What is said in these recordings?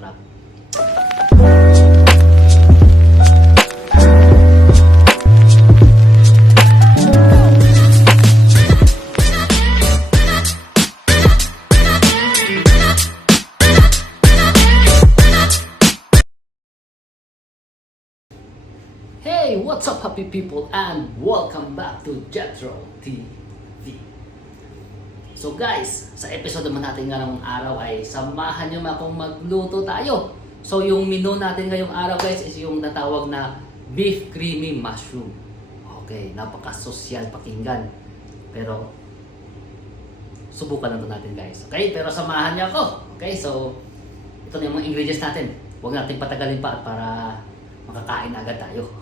Sarap. Hey, what's up happy people and welcome back to Jetro TV. So guys, sa episode naman natin ngayong araw ay samahan nyo akong magluto tayo. So yung menu natin ngayong araw guys is yung natawag na beef creamy mushroom. Okay, napaka-sosyal pakinggan. Pero subukan lang natin guys. Okay, pero samahan niyo ako. Okay, so ito na yung mga ingredients natin. Huwag natin patagalin pa para makakain agad tayo.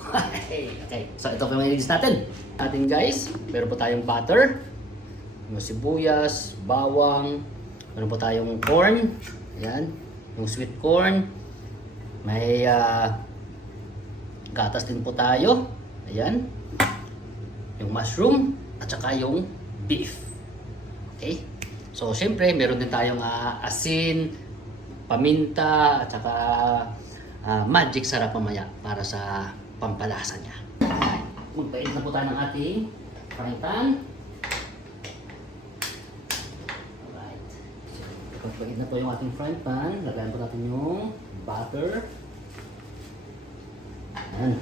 Okay, so ito po yung ingredients natin. Atin guys, meron po tayong butter, yung sibuyas, bawang, meron po tayong corn, ayan, yung sweet corn, may gatas din po tayo, ayan, yung mushroom, at saka yung beef. Okay, so syempre meron din tayong asin, paminta, at saka magic sarap mamaya para sa pampalasa niya. Okay. Magpainit na po tayo ng ating frying pan. Alright. Magpainit na po yung ating frying pan. Lagayan po natin yung butter. Ayan.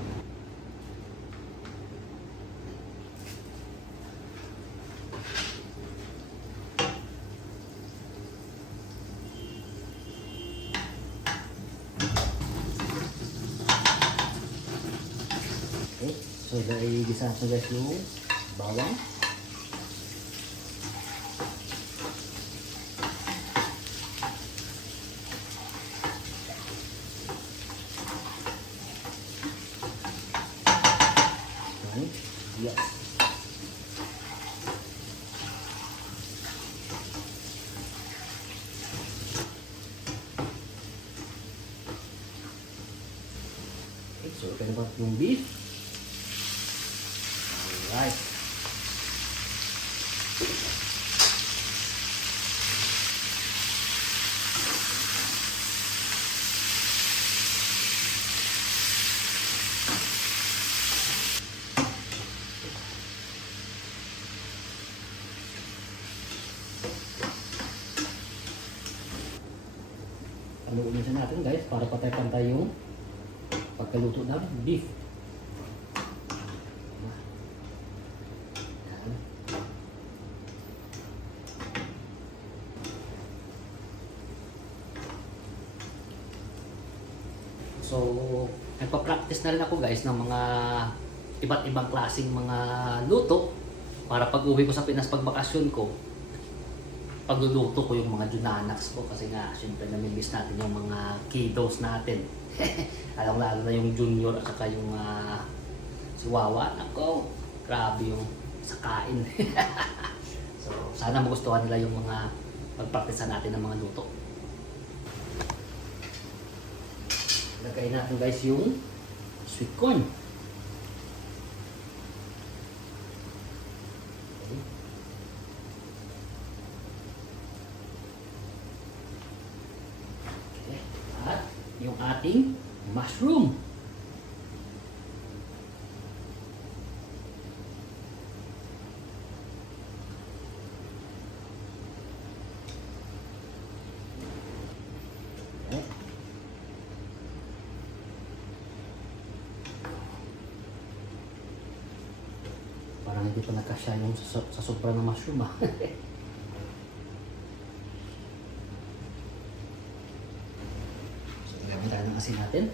So, gisa natin guys yung bawang. Yes. Okay, so, ito na yung beef. Alright. Paluin natin guys para patay-pantay yung pagkaluto ng beef. So, nagpa-practice na rin ako guys ng mga iba't ibang klaseng mga luto para pag uwi ko sa Pinas pag bakasyon ko, pagluluto ko yung mga junanax ko kasi nga syempre namimiss natin yung mga kiddos natin. Lalo na yung junior at saka yung si Wawa. Ako, grabe yung sa kain. So, sana magustuhan nila yung mga pag-practice natin ng mga luto. Lagay natin guys yung sweet corn. Okay. Okay. At yung ating mushroom. Parang hindi pa nagkasya yung sa sobra ng mushroom So, ilagay tayo ng asin natin.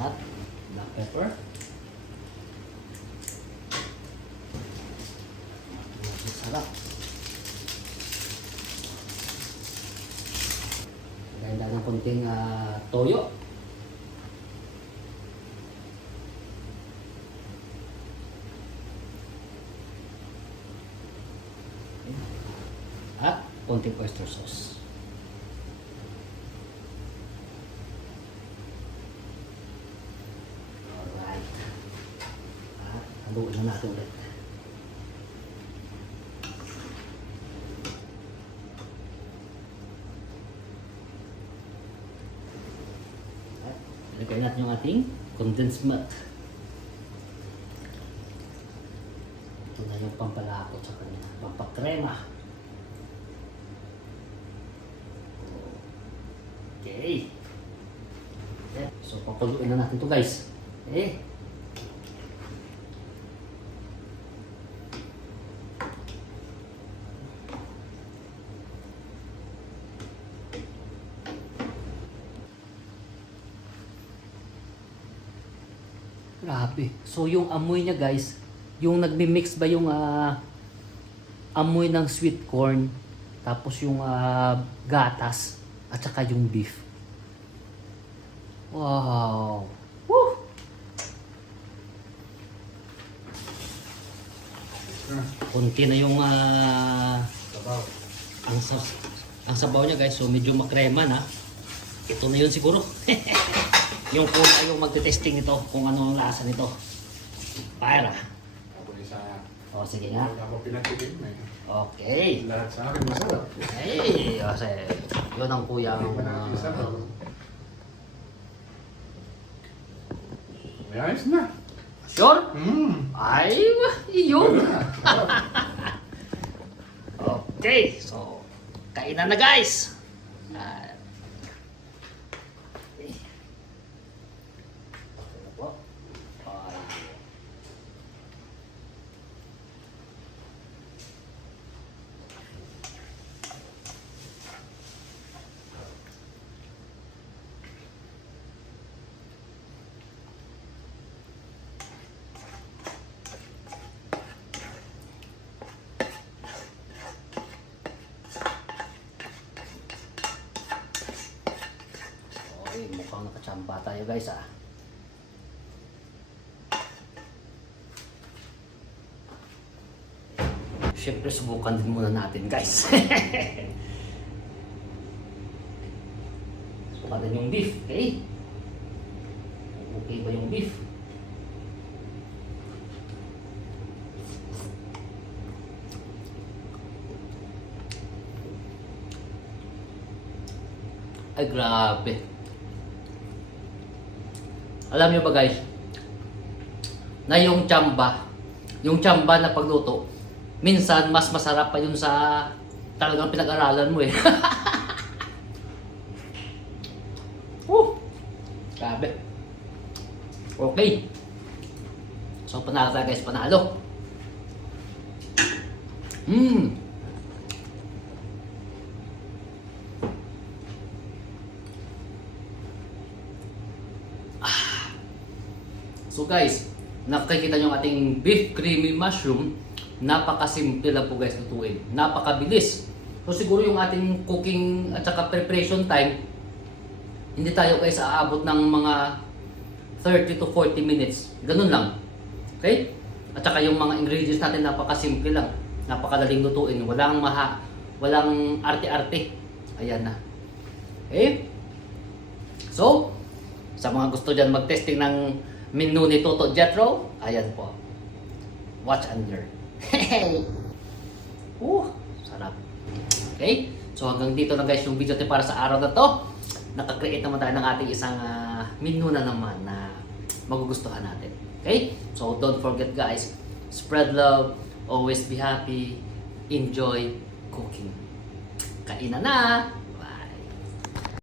At black pepper. Sarap. Ilagay tayo ng konting toyo. At konting oyster sauce. Alright. At haluin na natin ulit. Ilagay natin yung ating condensed milk. Ito na yung pampalapot sa kanya, pampakrema. Okay. Yeah. So, papuluin na natin ito guys. Okay. Grabe. So, yung amoy niya guys, yung nagmi-mix ba yung amoy ng sweet corn, tapos yung gatas, at saka yung beef. Wow! Woo! Kunti na yung Sabaw. ang sabaw niya guys, so medyo makrema na. Ito na yun siguro. Yung kulay yung magte-testing nito kung ano ang lasa nito. Para. Ako isa. O sige nga. Ako pinagtikim eh. Okay. Lahat sa akin masarap. Hey, kasi yun ang kuya Hindi pa natin sarap. May ayos na. Sure? Mmm. Yun. Okay, so kainan na guys. Okay. Ito po. Ay. Okay, mukhang nakachamba tayo guys ah. Siyempre subukan din muna natin guys. Subukan din yung beef, okay? Okay ba yung beef? Ay grabe. Alam niyo ba guys, na yung tsamba na pagluto, minsan mas masarap pa yun sa talagang pinag-aralan mo eh. Grabe. Okay. So panalo tayo guys, panalo. So guys, nakikita nyo ang ating beef creamy mushroom. Napakasimple lang po guys lutuin. Napakabilis. So siguro yung ating cooking at saka preparation time, hindi tayo guys aabot ng mga 30 to 40 minutes. Ganun lang. Okay? At saka yung mga ingredients natin napakasimple lang. Napakadaling lutuin. Walang arte-arte. Ayan na. Okay? So, sa mga gusto dyan mag-testing ng menu ni Toto Jethro, ayan po. Watch and learn. Sarap. Okay? So hanggang dito na guys yung video natin para sa araw na to. Nakakreate naman tayo ng ating isang menu na naman na magugustuhan natin. Okay? So don't forget guys, spread love, always be happy, enjoy cooking. Kainan na!